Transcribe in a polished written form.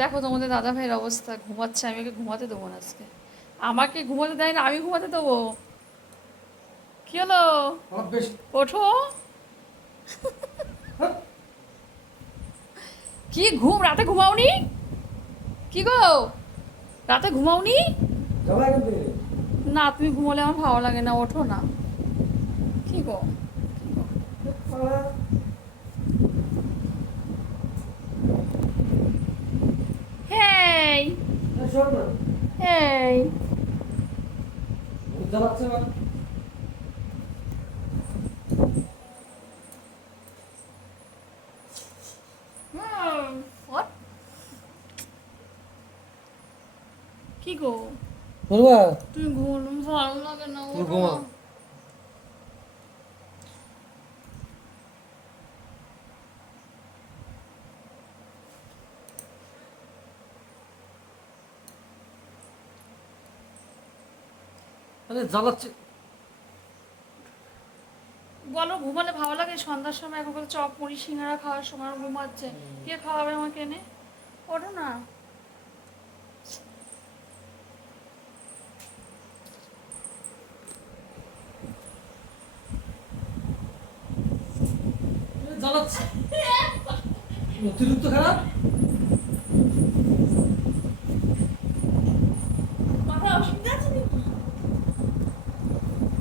দেখো তোমাদের দাদা ভাইয়ের অবস্থা, ঘুমাচ্ছে, আমি ওকে ঘুমাতে দেবো না আজকে। আমাকে ঘুমাতে দেয় না, আমি ঘুমাতে দেবো? কি হলো? ওঠো। কি ঘুম, রাতে ঘুমাওনি? কি গো, রাতে ঘুমাওনি? না, তুমি ঘুমোলে আমার ভালো লাগে না, ওঠো না। কি গো? হেই, হেই। What? কি গো? বলবা তুমি ঘুম, ভালো লাগে না, তুমি ওঠো না। ঘুমাও। আরে জ্বালাচ্ছে। বলো, ঘুমালে ভালো লাগে? সন্ধ্যার সময় এখন করে চপ মুড়ি সিঙ্গারা খাওয়ার সময় ঘুমাচ্ছে, কে খাওয়াবে আমাকে এনে? ওঠো না। জ্বালাচ্ছে অতিরিক্ত খারাপ।